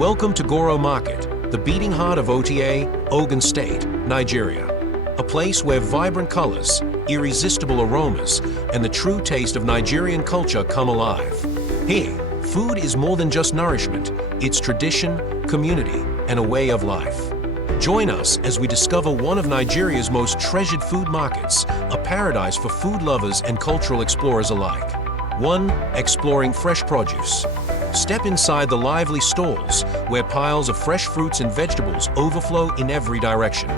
Welcome to Goro Market, the beating heart of Ota, Ogun State, Nigeria. A place where vibrant colors, irresistible aromas, and the true taste of Nigerian culture come alive. Here, food is more than just nourishment, it's tradition, community, and a way of life. Join us as we discover one of Nigeria's most treasured food markets, a paradise for food lovers and cultural explorers alike. 1. Exploring fresh produce. Step inside the lively stalls, where piles of fresh fruits and vegetables overflow in every direction.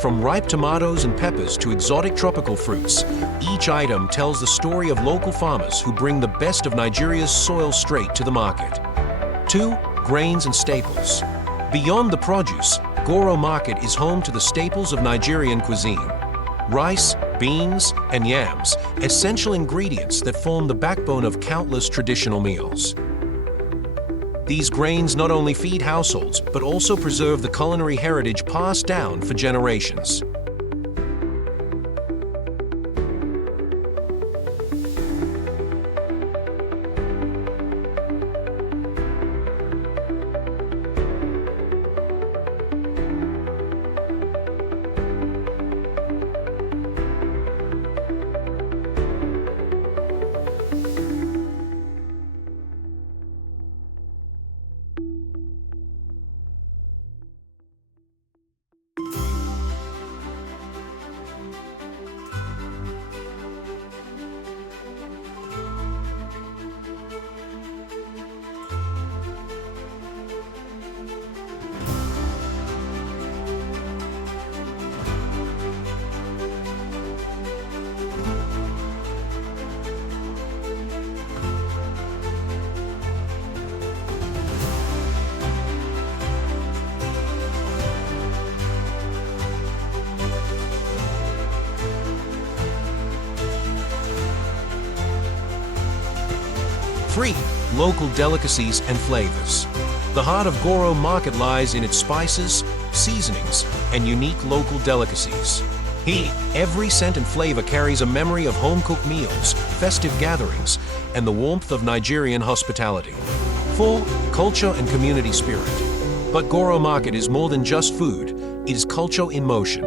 From ripe tomatoes and peppers to exotic tropical fruits, each item tells the story of local farmers who bring the best of Nigeria's soil straight to the market. 2. Grains and staples. Beyond the produce, Goro Market is home to the staples of Nigerian cuisine. Rice, beans, and yams, essential ingredients that form the backbone of countless traditional meals. These grains not only feed households, but also preserve the culinary heritage passed down for generations. Three. Local delicacies and flavors. The heart of Goro Market lies in its spices, seasonings, and unique local delicacies. Here, every scent and flavor carries a memory of home-cooked meals, festive gatherings, and the warmth of Nigerian hospitality. 4. Culture and community spirit. But Goro Market is more than just food, it is culture in motion.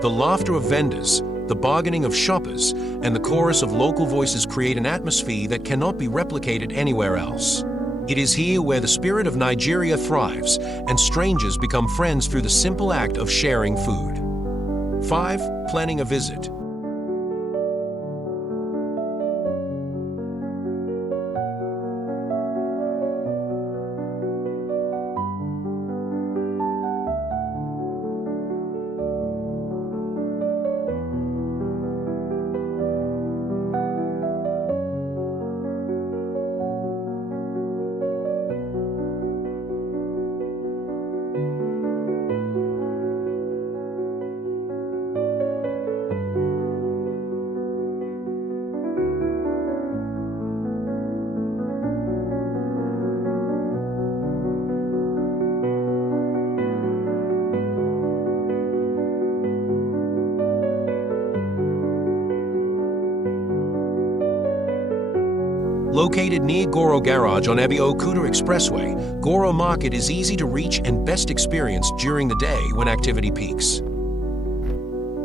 The laughter of vendors, the bargaining of shoppers, and the chorus of local voices create an atmosphere that cannot be replicated anywhere else. It is here where the spirit of Nigeria thrives, and strangers become friends through the simple act of sharing food. 5. Planning a visit. Located near Goro Garage on Abuja Expressway, Goro Market is easy to reach and best experienced during the day when activity peaks.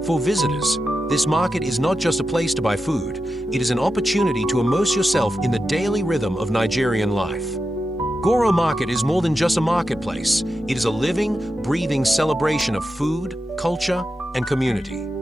For visitors, this market is not just a place to buy food, it is an opportunity to immerse yourself in the daily rhythm of Nigerian life. Goro Market is more than just a marketplace. It is a living, breathing celebration of food, culture, and community.